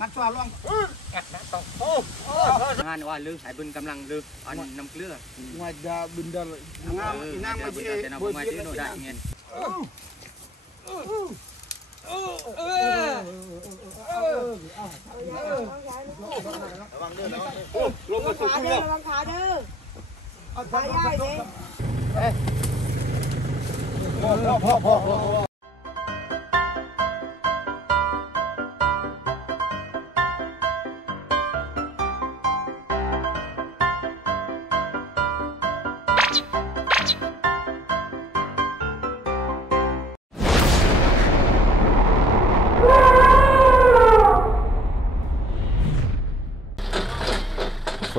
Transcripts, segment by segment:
งัดตัวลงงานว่าลือสายบุญกำลังลืออันน้ำเกลือ ngada benda ngam inang buat masih saya nak boleh buat itu dah ingin ลงมาสุดขาที่เด้อแล้วระวังขาเด้อเอาขาใหญ่เด้พ่อพ่อพ่อพ่อ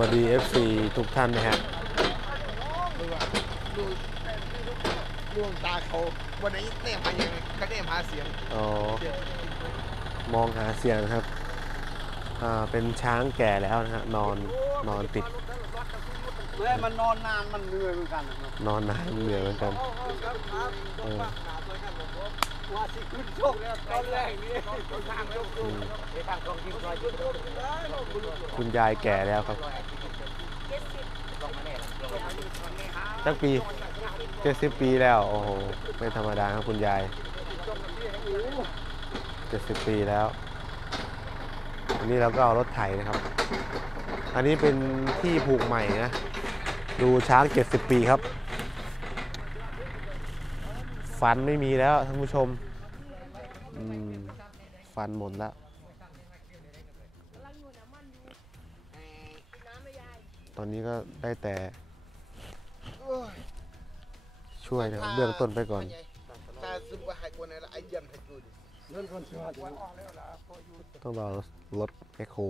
วัสดี FC ทุกท่านนะฮะดวงตาเขาวันนี้เต้มายังก็ได้มาเสียงอ๋อมองหาเสียงนะครับ อ่า เป็นช้างแก่แล้วนะฮะนอนนอนติดแม่มันนอนนานมันเหนื่อยเหมือนกันนะครับนอนนานเหนื่อยเหมือนกันเออว่าสิขึ้นโชคเนี่ยตอนแรกนี่ทางยกอืมทางตรงที่ซอยคุณยายแก่แล้วครับ ตั้งปีเจ็ดสิบปีแล้ว โอ้โห ไม่ธรรมดาครับคุณยายเจ็ดสิบปีแล้ว อันนี้เราก็เอารถไถนะครับ อันนี้เป็นที่ผูกใหม่นะ ดูช้างเจ็ดสิบปีครับ ฟันไม่มีแล้วท่านผู้ชมอืมฟันหมดแล้วตอนนี้ก็ได้แต่ ช่วยนะครับเบื้องต้นไปก่อน ตาซึมว่าให้คนนั้นไอ้ยันให้กูดิเล่นคนเชื่อต้องรอรถแมคโคร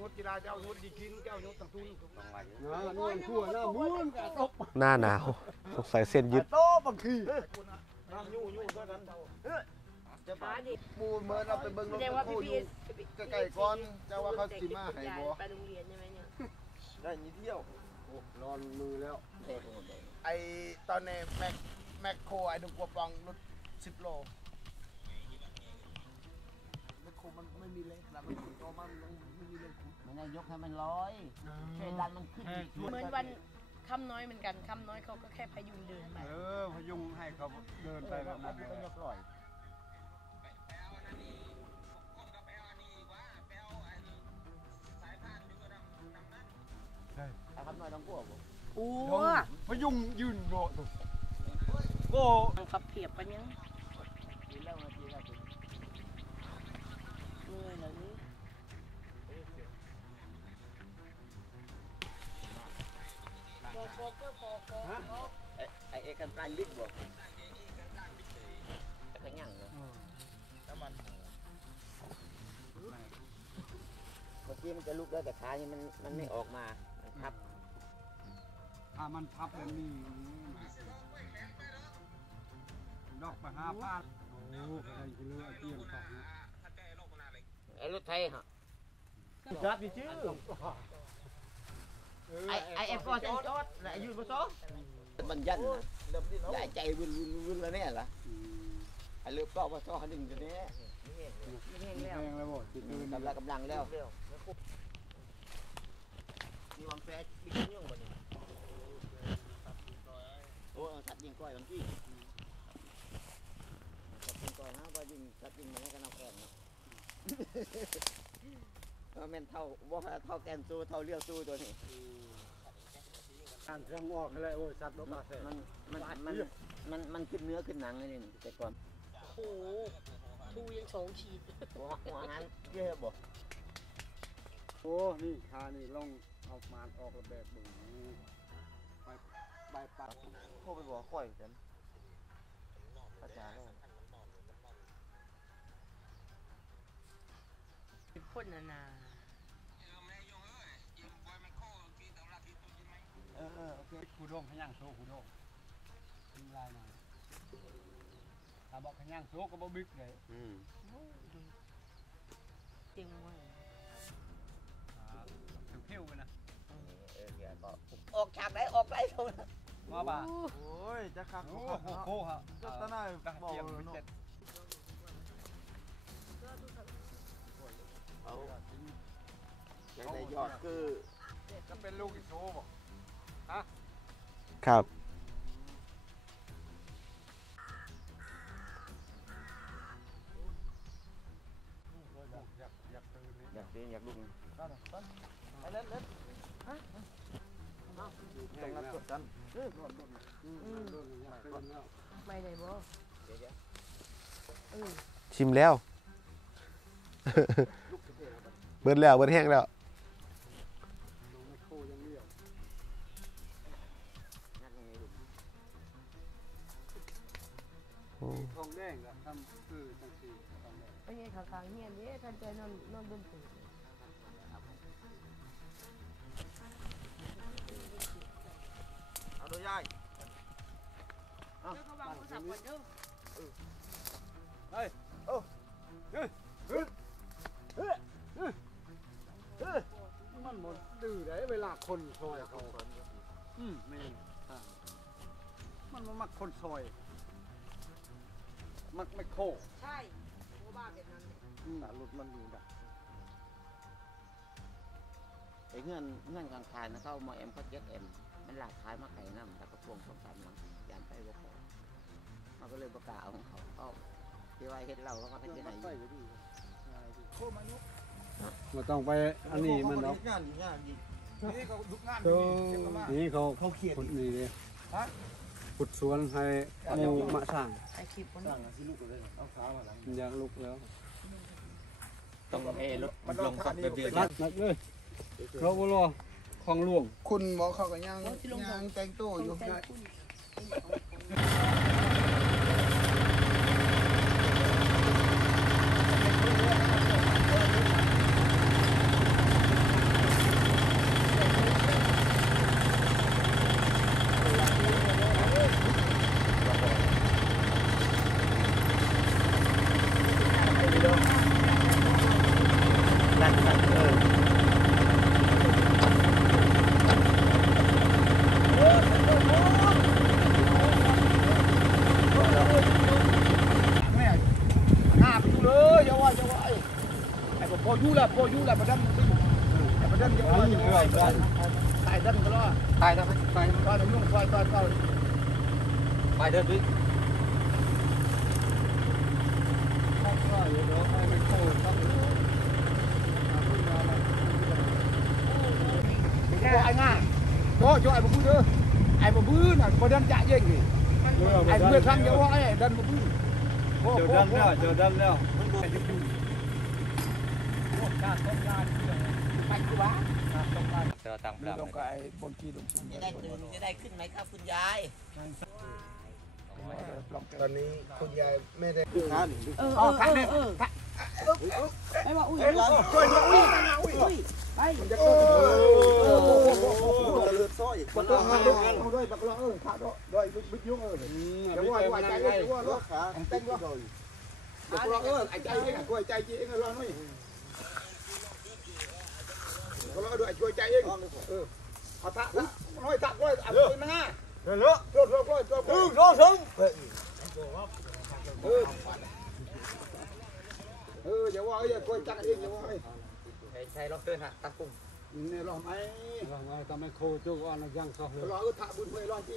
งดกีฬาเจ้างดดีกินเจ้างดตังทุนต้องไว้นะนวลทั่วหน้ามือนกะตบหน้าหนาวสงสัยเส้นยึดโตบางทียู่ยู่เท่านั้นจะขาดิปูเมื่อเราไปเบิ่งรแสถดงว่าพี่คู่อพี่ยู่ใกล้ๆก่อนเจ้าว่าเขาสิมาให้บ่ไปโรงเรียนใช่ไหมเนี่ยได้นิดเดียว ร้อนมือแล้ว ไอตอนในแม็กแม็กโคไอดุงกัวปองรถสิบโลแม็กโคมันไม่มีแรงแล้วมันก็มันไม่มีแรงขุดมันจะยกให้มันร้อยช่วยดันมันขึ้นอีกเหมือนวันค่ำน้อยเหมือนกันค่ำน้อยเขาก็แค่พยุงเดินไปเออพยุงให้เขาเดินไปแบบนั้นก็ยกร้อย เอาคำน้อยต้องกลัวบ่โอ้พยุงยืนโดดโขับเพียบกันยังกินแล้วนาทีแล้วเมื่อยแล้วนี่ไอเอกันปลายลึกบ่แต่ก็ยังเนาะเมื่อกี้มันจะลุกแล้วแต่ขานี่มันมันไม่ออกมา มันทับ ถ้ามันพับแบบนี้ดอกไปห้าพันโอ้ก็ได้กิโลไอเตียงสองไอรถไทยฮะจับดิชื่อไอไอเอฟก็จะจอดและยืนบ่ซ้อมันยันนะใหญ่ใจวุ่นวุ่นวุ่นแล้วเนี่ยล่ะไอเลือกก็บ่ซ้อดึงตัวนี้แห้งแล้วแรงแล้วบ่ติดตื่นกำลังกำลังแล้ว มีวางแฟร์มีขึ้นย่องบ่เนี่ยโอ้สัตว์ยิงก้อยบางทีสัตว์ยิงก้อยนะก็ยิงสัตว์ยิงมันก็เอาแกนเนาะเออแม่นเท่าว่าเท่าแกนสู้เท่าเลี้ยวสู้ตัวนี้การเครื่องออกอะไรโอ้ยสัตว์ลบมาเสร็จมันมันมันมันมันขึ้นเนื้อขึ้นหนังเลยนี่แต่ก่อนโอ้โหทูยังสองขีดหัวหัวงานเยอะบ่โอ้นี่คานี่ลอง เอามาออกระแบบบึงไปใบปัดโทรไปบอกก้อยกันภาษาแล้วพ่นนานาเออเออโอเคคูโดงขย่างโซคูโดงมีลายหน่อยถ้าบอกขย่างโซก็บ่บิ๊กเลยอืมเตียงว่าเพี้ยวไปนะ เออเดี๋ยวก็ออกฉากไหนออกไรตรงนั้นมาบ่าโอ้ยจะคักโอ้โหโคฮะก็ตะนายบอกเนาะเอาอยากได้ยอดคือจะเป็นลูกอีกโชว์บอกครับอยากตื่นนี่อยากซื้ออยากลุกไปเล่นเล่น ต้องรับกดดันไม่ได้บ่เออชิมแล้ว เบิดแล้วเบิดแห้งแล้วโคยังเลี้ยวงัดยังไงลูกโอ้ทองแดงอะทำคือจังสีทองแดงไปไงข้างๆเฮียนเด้ท่านใจนอนนอนบนตื่น เอาโดยยายเจ้าก็วางโทรศัพท์ก่อนเด้อมันหมดดื้อได้เวลาคนซอยเขาอืมไม่อ่ามันมามักคนซอย มักไม่โคใช่โมบ้าแบบนั้นอืมอะรถมันอยู่ดักไอ้เงื่อนเงื่อนกลางคายนะเข้ามาเอ็มเขาเจ็ดเอ็ม มันหลากขายมาไก่น้ำแล้วก็พวงสองสามหลังยานไปบ่พอมันก็เลยประกาศเอาของเขาเอาที่ว่าเฮ็ดเราเขามาเป็นยังไงใส่ไปดิโคมานุมาต้องไปอันนี้มันเนาะงานงานดีนี่เขาดุงานนี่เขาเขาเขียนนี่เลยขุดสวนให้หมูมะสร้างไอคลิปมันอยากลุกแล้ว ต้องเอรถมันลงกับเดือนรัดนักเลยเราบ่รอ ของหลวง คุณหมอเขาก็ยังยังแต่งตัวอยู่ใจคุณ พออยู่ละพออยู่ละประดันมันไม่อยู่ประดันจะเอาอะไรตายดันก็รอดตายดันตายตายตายยุ่งตายตายตายตายดันด้วยไอ้ง่าก็จ่อไอ้บุ้งเด้อไอ้บุ้งน่ะบ่ดันจะยิงนี่ไอ้เมื่อครั้งเดียวว่าไอ้ดันบุ้งเจอดันแล้วเจอดันแล้ว เจอต่างปรับต้องกับไอ้บนที่ลงทุนจะได้ขึ้นจะได้ขึ้นไหมครับคุณยายตอนนี้คุณยายไม่ได้เออเออเออเออไอ้ว่าอุ้ยอุ้ยช่วยมาอุ้ยอุ้ยอุ้ยไปโอ้ตะเลือดซ้อยคนต้องมาด้วด้วยบักละเออขาดด้วยบิ๊กยุ่งเออเดี๋ยวว่าว่าใจเดี๋ยวว่าล้อขาแต่งว่าเดี๋ยวว่าเออไอ้ใจเองช่วยใจเองรอหน่อยก็รอด้วยช่วยใจเองเออเอาทักน้อย Kalau ada cuai cai yang. Ah tak lah. Noi tak noi tak noi mana? Rồi nữa. Rồi rồi rồi rồi. Ừ rồi rồi. Ừ. Ừ, giờ qua ơi, coi chắc đi, giờ qua ơi. Thầy lo tên hả, tăng cung. นี่รอไหมรอไหมทำไมโคจูอ่อนยังสองรอก็ถาบุญไปรอจี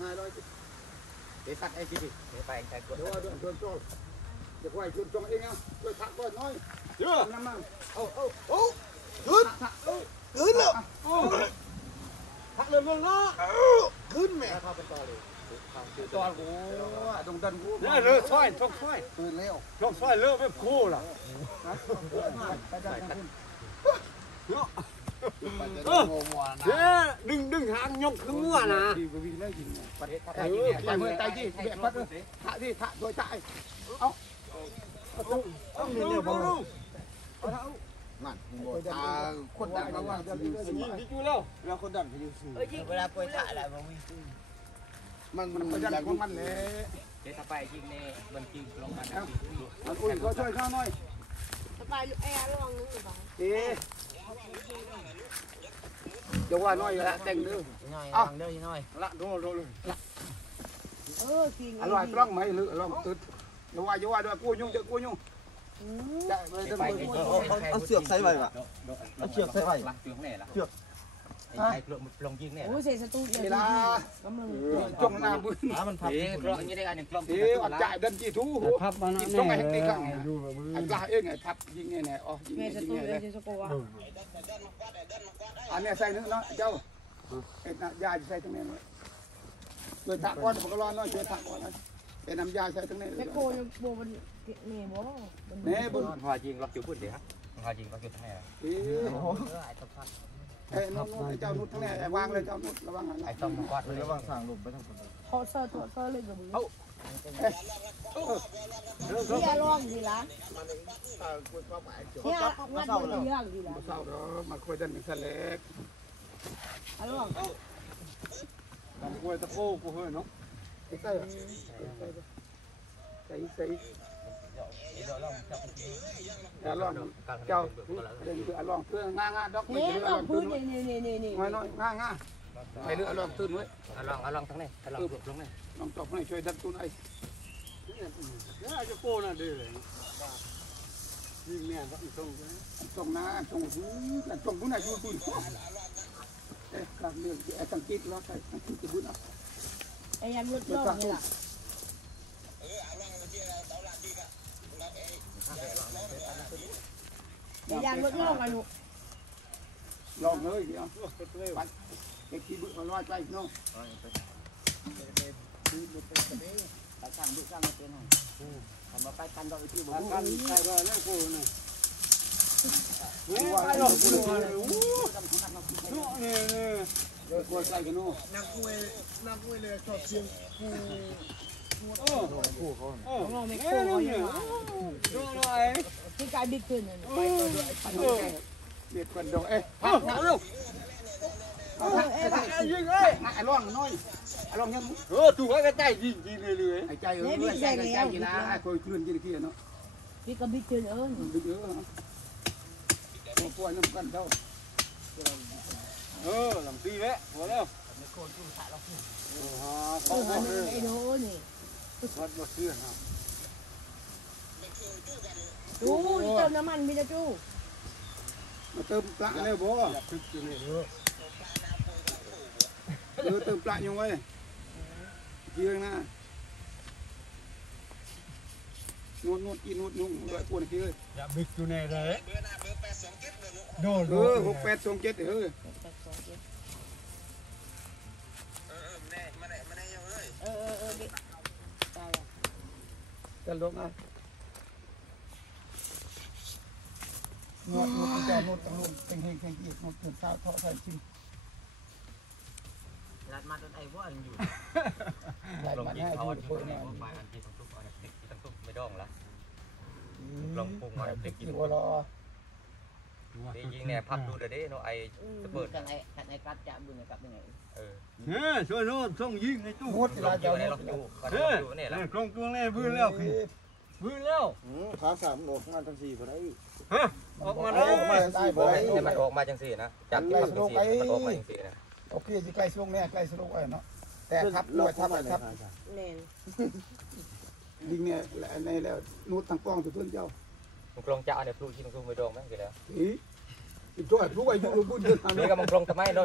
นายรอจีเดี๋ยวตัดไอ้จีดิเดี๋ยวไปใช้กดเดี๋ยวเดินชนเดี๋ยวไปชนจงเองเอาช่วยถักก่อนน้อยเชื่อน้ำมันเอาเอาเอา ขึ้นขึ้นเลยวพักเรื่เรื่อละขึ้นแม่ตอนกูดงดันกูเนี่ยเรือช่วยช่องช่อยตื่นแล้วช่องช่วยเรือไม่คู่ล่ะเนี่ดึงดึงหางยกขึ้นมั่วนะไอ้เมื่อไตจี้เบียดปัดเลยถะที่ถะโดยใจเอาเอาตุ้งเอาเนี่ยบอลเอา นั่นหัวตาคนดังระวังจะมียิงที่จูแล้วแล้วคนดังจะอยู่สูเออยิเวลาป่วยถ่ายอะไรมาวิ่งมันมันดังของมันเลยเดี๋ยวถ้าไปยิงในบันทีลงมามันอุ้ยก็ช่วยข้าหน่อยสบายไอ้ระวังนึงหรือเปล่าเอ๊ะเดี๋ยวว่าน้อยละแต่งเด้อน้อยฟังเด้อน้อยละโดโดเลยเออจริงอร่อยปล้องไหมหรือลองตึดเดี๋ยวว่าเดี๋ยวว่าดี๋ยกูยุ่งเดี๋ยวกูยุ่ง เอาเสือกใส่ไว้ว่ะเอาเชือกใส่ไว้เชือกไหนล่ะเชือกไอ้ลงยิงเนี่ยโอ้ยเสร็จสตูเนี่ยเวลากำลังจงหน้ามือมันพับเอ๊ะกล้องนี้ได้กันกล้องเดี๋ยวอัดจ่ายดันจีทูพับมาจิแน่ตต้องไอ้ตีเลยข้างไอ้ปลาเองไอ้พับยิงไงแน่อ๋อยิงเมไงสยิงตูไงเลเลยยเสโกวะอันนี้ใส่นึกเนาะเจ้าเอ็ดน้ำยาใส่ตรงนี้เลยช่วยถักก้อนผมก็ร้อนเนาะช่วยถักก้อนเป็นน้ำยาใส่ตรงนี้เลแม่ยโคยังโบมัน เมย์บ่เนี่ยบุญพอยิงล็อกจุดพุ่นเดี๋ยวครับพอยิงล็อกจุดให้เอ้ไอ้นุ่นไอ้เจ้านุ่นทั้งนี้ไอ้วางเลยเจ้านุ่นระวังไอ้ต้องกอดเลยระวังสั่งลมไปทางคนทอดเซอร์ทอดเซอร์เลยแบบนี้เนี่ยร้องดีละเนี่ยงัดมันเยอะดีละเศร้าเนาะมาคุยกันเป็นสเล็กอะร้องกล้วยตะโก้กูเฮ้ยเนาะใส่ใส่ใส่ อย่าลองเจ้าเดินเพื่อลองเพื่อง่าง่าดอกนี่ลอต้ลอองพื้นนี่นี่นี่นี่ไว้น้อยง่าง่าไม่เลือลองตื้นไว้อาลองเอาลองทั้งนี้เอาลองลงนี่ลองตบให้ช่วยดันตุ้นไอ้เนี่ยจะโก้น่ะดีเลยยิ่งแม่ก็อีกตรงตรงน้าตรงหูตรงบุญอายุบุญเอ๊ะการเรื่องไอ้ตังกิดแล้วใส่ตังกิดจะบุญอะไอ้ยันรถร้องนี่ล่ะ ไอ้ยันรถร้องกันหนูลองเลยเดี๋ยวไปเก็บที่บุญมาลอยไปเนาะไปสร้างดูสร้างมาเป็นให้เอามาไปกันดอกที่บ่กันใส่ก็แล้วกูหน่ะเฮ้ยว่ไปหรอกกูเลยโอ้นี่นี่เดี๋ยวกลัวใจกันเนาะนักมวยนักมวยเลยชอบเสียงกู โอ้กูเขาโอ้ร้องไม่เอ้โค้ยงนี่ยังเนี่ยว่าดูหน่อยที่กายบิ๊กขึ้นนี่เออเด็ดกันดอกเอ๊ะเอาเอาเร็วเออเอ้ยไอ้ยิงเอ้ย ไอ้ร่องน้อยไอ้ร่องยัง เออถูกไอ้กระจายยิงยิงเรื่อย ไอ้ใจเออใจใจใจกีฬาไอ้คอยคลื่นกินขี้เนาะ บิ๊กกับบิ๊กขึ้นเออ ดึกเยอะตัวป่วยน้ำกันเท่า ๆเออลำตีแล้วหัวแล้วโอ้ฮะ เอ เขา อ บอก นี่ เลย ไอ้โน่นี่ วัดมาเชื่อฮะ จูเติมน้ำมันพี่นะจู มาเติมปลาเลยบ่ คึกอยู่นี่ เออเติมปลายังไว้เยอะนะนวดนวดกินนวดนุ่งด้วยปวดขี้เลย อย่าบิกอยู่ในเลยโดน เออหกแปดสองเจ็ดเออ จะลงอะนวดนวดจะนวดต้องนวดเพ่งเพ่งเพ่งอีกนวดถึงเช้าทอดใส่ชิ้นลัดมาจนไอ้บ่อนอยู่ใส่ลงมายิงให้เขาดูจุเปิดดนี่เนี่ยไปอันที่ต้องทุกอันที่ต้องทุกไม่ดองละลงปุ่งอันที่กินหัวรอ ยิงเนี่ยพับดูเด้เนาะไอ้สเปิดกันไอ้กันไอ้กัดจะบุญกับยังไงเออเฮ้ยช่วยโน่นส่งยิงในตู้มุดลเรางอจะยู่ในมุล็อกดอยู่ก็เฮ้ยอยู่เนี่ยละกลงตัวแน่บื้อแล้วบื้อแล้วขาสามออกมาทั้งสี่พอได้ฮะออกมาได้ได้บ่ให้มันออกมาจังสี่นะจับที่มันจังสี่มันออกมาจังสี่นะโอเคสิใกล้สลงเนี่ยใกล้สลงไว้เนาะแต่ทับด้วยทับไปทับแน่นดิงเนี่ยในแล้วนูดทางป้องตัวเพื่อนเจ้า มันกลงจะเอาเนี่ยพลูที่ต้องทุกไม่ดองไหมกี่แล้วอีอีตัวผู้อายุบุญเดินทางนี่ก็มันกลงทำไมเนา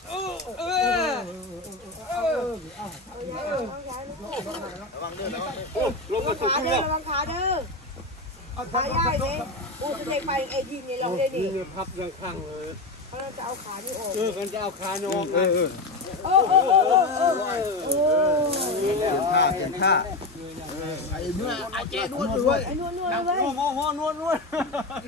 วังเด้อระวังเด้อมามาระวังเด้อคุณใหญ่เด้อมามามามามามาเฮ้ยนี่นี่ตรงนี้นี่จุดนี่ไอ้จุดแล้วเออเมื่อกี้อะไอ้เก๋ไอ้ไอ้ที่ไอ้เก๋เลยมามามาตัวเดินเองด้วยไอ้ไอ้พวกใครจะลงอะไรเดินเองด้วยในที่ได้อยู่พระด้วยเดินบุญมันจะป้าที่ไหนที่ไหนครับไปเองด้วยเดินไอ้แบบพลูที่ต้องทุกเด้ถ้าพลูยิงตัวให้กลับบุญกูไอ้ต้องยิงของเนโก้เนี่ยทุนาดิงเนี่ยระวังเด้อระวังเด้อโอ้ลงมาสุดขาที่เด้อแล้วระวังขาเด้อขาใหญ่เลยกูจะไปไอ้ยิงนี่เราได้ดินี่พับยังข้างเลยเราจะเอาขานี่ออกเออกันจะเอาคานออกเออโอ้โอ้โอ้โอ้โอ้โอ้ท่าเปลี่ยนท่าไอ้เมื่อไอ้เเมื่ออาเจนวดด้วยนวดนวดเลยโอ้โหนวดนวด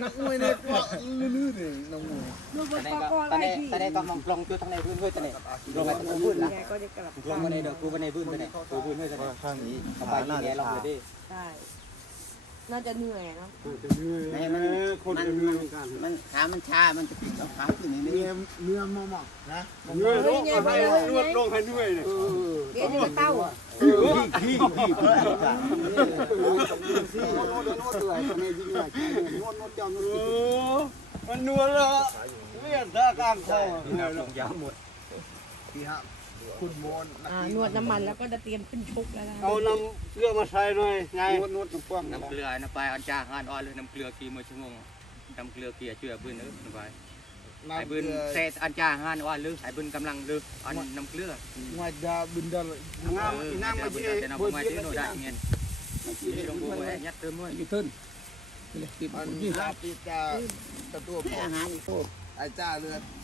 นักมวยเนี่ยก็ลื่นๆเลยนักมวยนวดบตอนนนี้ปากตอนนี้ตอนนี้ต้องลงจุดทางในพื้นด้วยตอนนี้ลงมาทางพื้นนะกลับลงมาในเด็กกูไปในพื้นไปไหนกูพื้นด้วยตอนนี้ข้างนี้เอาไปที่แกลงเลยดิใช่ น่าจะเหนื่อยเนาะไม่มันคนจะเหนื่อยเหมือนกันมันขามันชา มันจะปิดขาขึ้นนี่เนื้อเนื้อมอมนะเหนื่อยลงให้นวดลงให้เหนื่อยเนี่ยเดี๋ยวจะเต้าขี้ขี้ขี้ขี้นวดนวดนวดตัวไอ้คนนี้ยิ่งใหญ่นวดนวดเจ้านวดโอ้มันนวดแล้วเวียนท่ากลางคอลงยาวหมดที่ฮะคุณมนอ่านวดน้ำมันแล้วก็จะเตรียมขึ้นชกแล้วนะเอาน้ำเกลือมาใส่หน่อยไงนวดนวดน้ำป้อมน้ำเกลือน้ำปลายอันจ้าห้านอ่อนเลยน้ำเกลือกี่มื้อชั่วโมงน้ำเกลือกี่เชื่อบื้นเอ้ยน้ำปลายไอ้บื้นเซตอันจ้าห้านอ่อนหรือไอ้บื้นกำลังหรืออันน้ำเกลือ ngoài đà bình đà ngang ngang mà บื้น chị แต่น้ำ vừa ไม่ chị ได้ nó โนได้ đã เงี้ยที่ลงโบไว้ยัดเติมด้วย chị thân anh ra thì cả cả tua อาหาร ai cha lừa ai chạy qua ai chạy nhặt sạc qua leo lừa mày chỉ bột pin nó coi như chị ai chưa chưa โอ้ไม่เออ mày rồi vậy vậy vậy đi à quê ai mày cả quê khi cả mày bay ra lo ra lo กินแล้วมันจะเต้งยันหมด nè ra loang so ao ngang ngắt cho ngắt cho loang โอ้โอ้โอ้ đâm qua lên đâm nha đã có có có โอ้ด้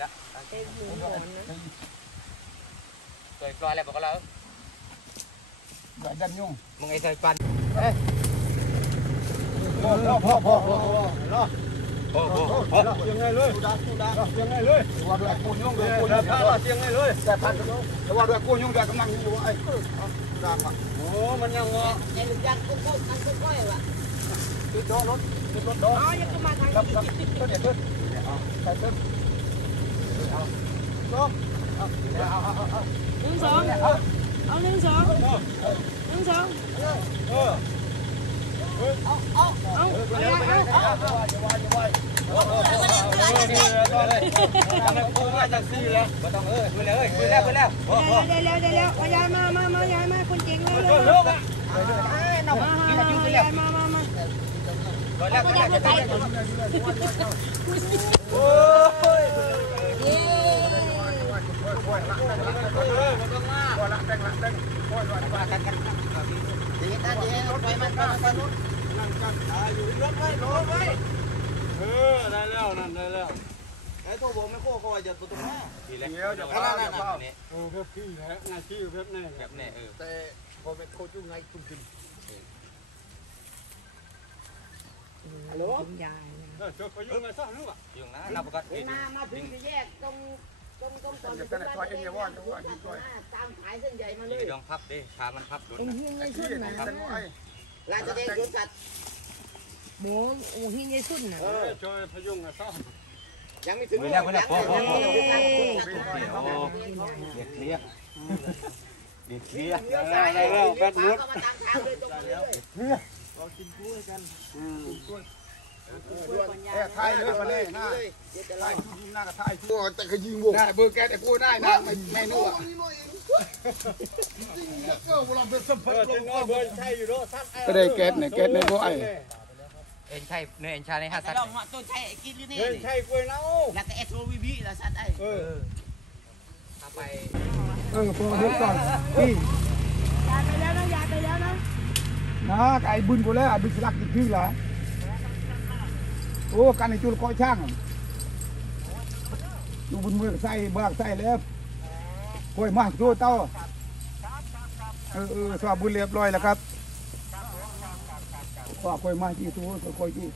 คุยแล้วเอ้ยคุยแล้วคุยแล้วพอพอเดี๋ยวเดี๋ยวเดี๋ยวเดี๋ยวมายายมามามายายมาคนเก่งเลยเอเร็อวเลิกอะมามามามา มามามาคุยแล้วคุยแล้วจะได้โอ้ยเย้ เออมันต้องมาพอละแต่งละแต่งพอละมากันกันดีนะดีนะไปมันไปมันนั่งกันตายอยู่รถไว้รถไว้เออได้แล้วนั่นได้แล้วไอ้ตัวผมไม่โค้ก็ว่าจะตัวตรงนี้ทีแล้วเดี๋ยวจะพาจะพานี่เออแบบพี่แหละงานที่แบบนี้แบบนี้เออแต่พอเป็นโคจุงไงตุ้มกินฮัลโหลยายเออเจอพายุมาซะนึกว่ายุงนะนับประกันเวลามาถึงจะแยกตรงตรงตร งตอนตามสายเส้นใหญ่มาเลนี่ยดองพับดิขามันพับดุนเอ็งเฮียนไอ้ยายขี้สุดนี่นะแต่งไอ้ลายแสดงสวนสัตว์โบโอ้เฮียนยายสุดนะเออเจอพายุมาซะยังไม่ถึงคุยแล้วคุยแล้วพอพอพอเเด็กเคลียร์เด็กเคลียร์ลี้ยวซ้ายเลี้ยวขวาก็มาตามทางเลยตรงนี้เลยแค่ ไทยเลยมาเลยหน้าเดี๋ยวจะไทไล่ยยิงหน้ากับไทยตัวแต่ก็ยิงวงได้เบอร์แกแต่กูได้นะไม่ไม่นู่นสัมเอผัสอถึงว่าเบิร์นใช่อยู่ด้วก็ได้แก๊สเนี่ยแก๊สในบ่ไอ้เอ็นใช่เนื้อเอ็นชาในห้าสัตว์องมาตัวใช่กินหรือเนี่ยเบิร์นใช่กล้วยเน่าแล้วก็เอสโอวีบีแล้วสัตว์ไอ้เออเอาไปเออพอเดี๋ยวก่อนพี่ยาไปแล้วนะยาไปแล้วนะนะไอ้บุญกูแล้วไอ้บุญสลักอีกทีละ โอ้กันในจุลก้อยช่างดูบนเมืองใส่บากใส่แล้วค่อยมาตัวเต้าเออเออสวัสบุญเรียบร้อยแล้วครับว่าค่อยมาที่ตัวค่อยที่